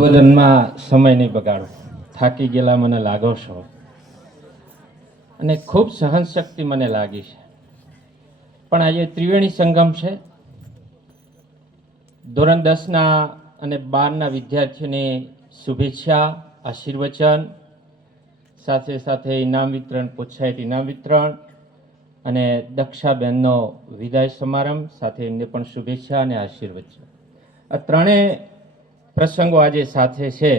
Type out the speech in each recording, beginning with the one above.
ઉદ્બોધનમાં સમય નહીં બગાડો. થાકી ગયેલા મને લાગો છો અને ખૂબ સહનશક્તિ મને લાગી છે. પણ આજે ત્રિવેણી સંગમ છે. ધોરણ 10ના અને 12ના વિદ્યાર્થીઓને શુભેચ્છા, આશીર્વચન, સાથે સાથે ઇનામ વિતરણ, પ્રોત્સાહિત ઇનામ વિતરણ અને દક્ષાબેનનો વિદાય સમારંભ, સાથે એમને પણ શુભેચ્છા અને આશીર્વચન. આ ત્રણેય પ્રસંગો આજે સાથે છે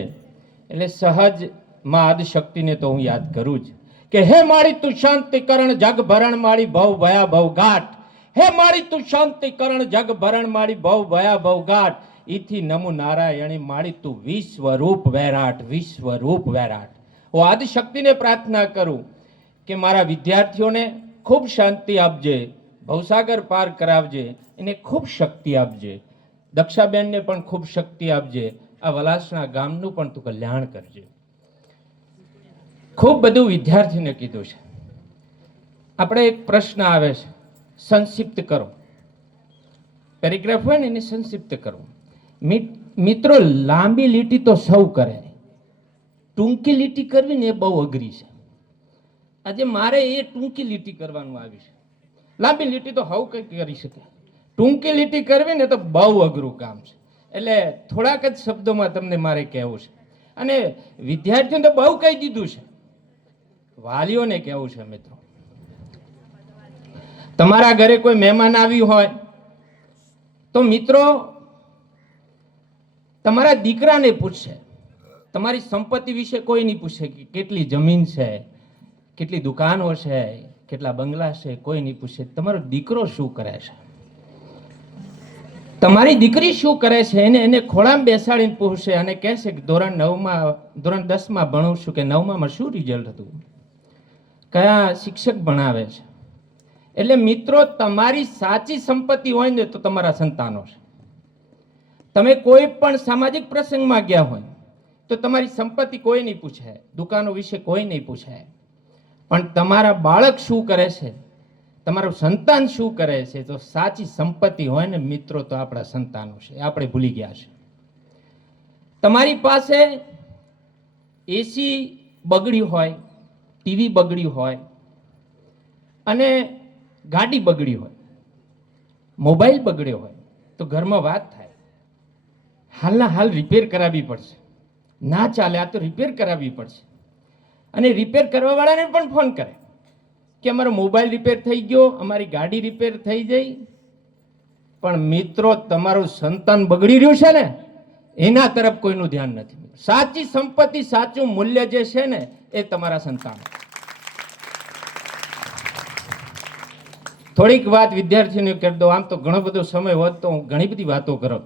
એટલે સહજમાં આદિશક્તિને તો હું યાદ કરું જ કે હે મારી તું શાંતિકરણ જગ ભરણ મારી ભવ ભયાભવ ઘાટ. હે મારી તું શાંતિકરણ જગ ભરણ મારી ભવ ભયાભવ ઘાટ. ઈથી નમુ નારાયણી મારી તું વિશ્વરૂપ વૈરાટ, વિશ્વરૂપ વૈરાટ. હું આદિશક્તિને પ્રાર્થના કરું કે મારા વિદ્યાર્થીઓને ખૂબ શાંતિ આપજે, ભવસાગર પાર કરાવજે, એને ખૂબ શક્તિ આપજે. દક્ષાબેનને પણ ખૂબ શક્તિ આપજે. આ વલાસણા ગામનું પણ તું કલ્યાણ કરજે. ખૂબ બધું વિદ્યાર્થીને કીધું છે. આપણે એક પ્રશ્ન આવે છે, સંક્ષિપ્ત કરો. પેરેગ્રાફ હોય ને એને સંક્ષિપ્ત કરો. મિત્રો, લાંબી લીટી તો સૌ કરે, ટૂંકી લીટી કરવી ને એ બહુ અઘરી છે. આજે મારે એ ટૂંકી લીટી કરવાનું આવ્યું છે. લાંબી લીટી તો હવ કંઈક કરી શકે, ટૂંકી લીટી કરવી ને તો બહુ અઘરું કામ છે. એટલે થોડાક જ શબ્દોમાં તમને મારે કહેવું છે. અને વિદ્યાર્થીઓને તો બહુ કહી દીધું છે, વાલીઓને કહેવું છે. મિત્રો, તમારા ઘરે કોઈ મહેમાન આવ્યું હોય તો મિત્રો તમારા દીકરાને પૂછશે. તમારી સંપત્તિ વિશે કોઈ નહીં પૂછે કે કેટલી જમીન છે, કેટલી દુકાનો છે, કેટલા બંગલા છે, કોઈ નહીં પૂછે. તમારો દીકરો શું કરે છે, તમારી દીકરી શું કરે છે, એને ખોળામાં બેસાડીને પૂછશે અને કહેશે કે ધોરણ 10માં ભણું છું, કે 9માં શું રિઝલ્ટ હતું, કયા શિક્ષક ભણાવે છે. એટલે મિત્રો, તમારી સાચી સંપત્તિ હોય ને તો તમારા સંતાનો છે. તમે કોઈ પણ સામાજિક પ્રસંગમાં ગયા હોય તો તમારી સંપત્તિ કોઈ નહીં પૂછે, દુકાનો વિશે કોઈ નહીં પૂછે. પણ તમારા બાળક શું કરે છે, તમારું સંતાન શું કરે છે, તો સાચી સંપત્તિ હોય ને મિત્રો તો આપણા સંતાનો છે. આપણે ભૂલી ગયા છે. તમારી પાસે એસી બગડી હોય, ટીવી બગડી હોય અને ગાડી બગડી હોય, મોબાઈલ બગડ્યો હોય તો ઘરમાં વાત થાય, હાલના હાલ રિપેર કરાવવી પડશે. ના ચાલે, આ તો રિપેર કરાવવી પડશે. અને રિપેર કરવા વાળાને પણ ફોન કરે કે અમારો મોબાઈલ રિપેર થઈ ગયો, અમારી ગાડી રિપેર થઈ ગઈ. પણ મિત્રો, તમારું સંતાન બગડી રહ્યું છે ને એના તરફ કોઈનું ધ્યાન નથી. સાચી સંપત્તિ, સાચું મૂલ્ય જે છે ને એ તમારા સંતાન. થોડીક વાત વિદ્યાર્થીઓને કરી દો. આમ તો ઘણો બધો સમય હોત તો હું ઘણી બધી વાતો કરો,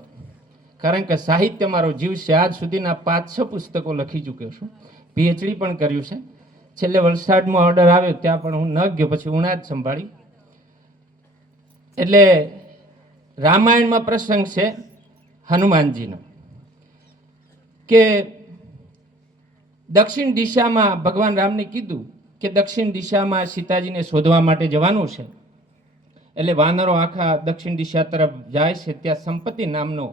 કારણ કે સાહિત્ય મારો જીવ છે. આજ સુધીના 5-6 પુસ્તકો લખી ચૂક્યો છું, પીએચડી પણ કર્યું છે. છેલ્લે વલસાડમાં ઓર્ડર આવ્યો ત્યાં પણ હું ન ગયો, પછી ઉણા જ સંભાળી. એટલે રામાયણમાં પ્રસંગ છે હનુમાનજીનો કે દક્ષિણ દિશામાં ભગવાન રામને કીધું કે દક્ષિણ દિશામાં સીતાજીને શોધવા માટે જવાનું છે. એટલે વાનરો આખા દક્ષિણ દિશા તરફ જાય છે. ત્યાં સંપત્તિ નામનો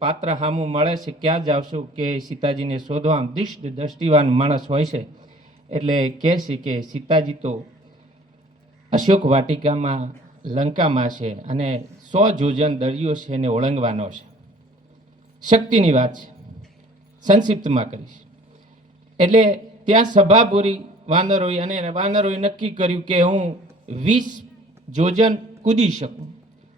પાત્ર હામું મળે છે. ક્યાં જાવશું, કે સીતાજીને શોધવા. દ્રષ્ટિવાન માણસ હોય છે એટલે કહે છે કે સીતાજી તો અશોક વાટિકામાં લંકામાં છે અને 100 યોજન દરિયો છે એને ઓળંગવાનો છે. શક્તિની વાત છે, સંક્ષિપ્તમાં કરીશ. એટલે ત્યાં સભા પૂરી વાનરોએ, અને વાનરોએ નક્કી કર્યું કે હું 20 યોજન કૂદી શકું.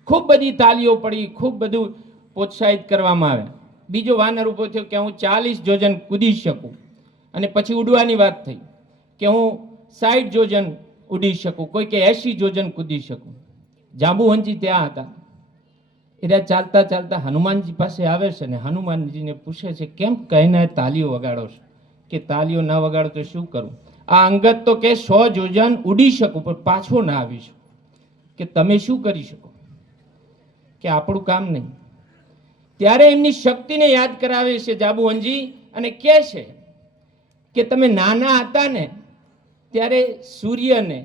ખૂબ બધી તાલીઓ પડી, ખૂબ બધું પ્રોત્સાહિત કરવામાં આવે. બીજો વાનર ઉભો થયો કે હું 40 યોજન કૂદી શકું. અને પછી ઉડવાની વાત થઈ કે હું 60 યોજન ઉડી શકું, કોઈ કે 80 યોજન કૂદી શકું. જાંબુવનજી ત્યાં હતા. એટલે ચાલતા ચાલતા હનુમાનજી પાસે આવે છે ને હનુમાનજીને પૂછે છે કેમ કહીને તાલીઓ વગાડો છો, કે તાલીઓ ના વગાડો તો શું કરું. આ અંગત તો કે 100 યોજન ઉડી શકું પણ પાછો ના આવી શકું, કે તમે શું કરી શકો, કે આપણું કામ નહીં. ત્યારે એમની શક્તિને યાદ કરાવે છે જાંબુવનજી અને કહે છે કે તમે નાના હતા ને ત્યારે સૂર્યને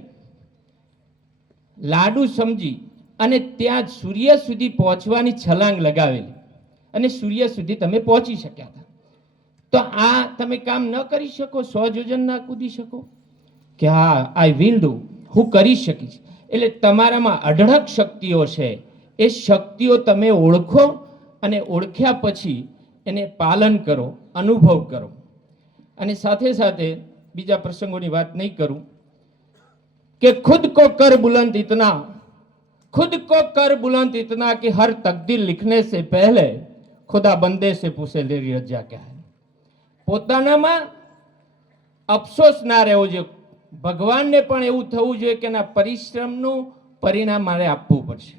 લાડુ સમજી અને ત્યાં સૂર્ય સુધી પહોંચવાની છલાંગ લગાવેલી અને સૂર્ય સુધી તમે પહોંચી શક્યા હતા. તો આ તમે કામ ન કરી શકો, સ્વયોજન ના કૂદી શકો કે હા આઈ વિલ ડુ, હું કરી શકીશ. એટલે તમારામાં અઢળક શક્તિઓ છે, એ શક્તિઓ તમે ઓળખો અને ઓળખ્યા પછી એને પાલન કરો, અનુભવ કરો. અને સાથે સાથે બીજા પ્રસંગોની વાત નહીં કરું કે खुद को कर बुलंद इतना, खुद को कर बुलंद इतना कि हर तकदीर लिखने से पहले खुदा बंदे से पूछे ले रजा क्या है. પોતાનામાં અફસોસ ના રહેવો જોઈએ. ભગવાનને પણ એવું થવું જોઈએ કે ના પરિશ્રમનું પરિણામ મારે આપવું પડશે.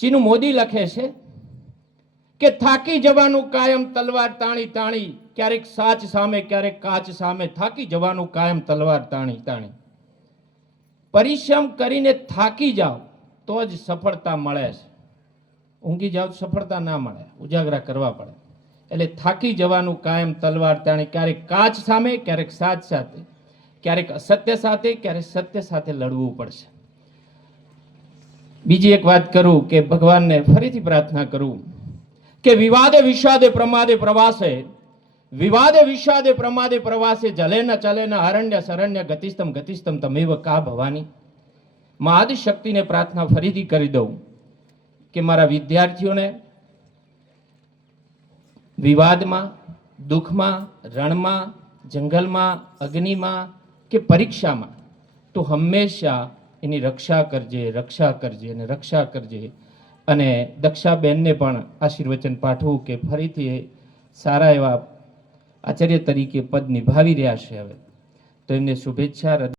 ચીનુ મોદી લખે છે કે થાકી જવાનું કાયમ તલવાર તાણી તાણી, ક્યારેક સાચ સામે ક્યારેક કાચ સામે, થાકી જવાનું કાયમ તલવાર તાણી તાણી. પરિશ્રમ કરીને થાકી જાઓ તો જ સફળતા મળે છે. ઊંઘી જાઓ સફળતા ના મળે, ઉજાગરા કરવા પડે. એટલે થાકી જવાનું કાયમ તલવાર તાણી, ક્યારેક કાચ સામે ક્યારેક સાચ સાથે, ક્યારેક અસત્ય સાથે ક્યારેક સત્ય સાથે લડવું પડશે. બીજી એક વાત કરું કે ભગવાનને ફરીથી પ્રાર્થના કરું કે વિવાદે વિષાદે પ્રમાદે પ્રવાસે, વિવાદે વિષાદે પ્રમાદે પ્રવાસે જલે ન ચલે ન અરણ્ય શરણ્ય ગતિસ્તમ ગતિસ્તમ તમેવ કા ભવાની. મા આદિશક્તિને પ્રાર્થના ફરીથી કરી દઉં કે મારા વિદ્યાર્થીઓને વિવાદમાં, દુઃખમાં, રણમાં, જંગલમાં, અગ્નિમાં કે પરીક્ષામાં તો હંમેશા એની રક્ષા કરજે, રક્ષા કરજે અને રક્ષા કરજે. અને દક્ષાબેનને પણ આશીર્વચન પાઠવું કે ફરીથી સારા એવા આચાર્ય તરીકે પદ નિભાવી રહ્યા છે હવે, તો એમને શુભેચ્છા.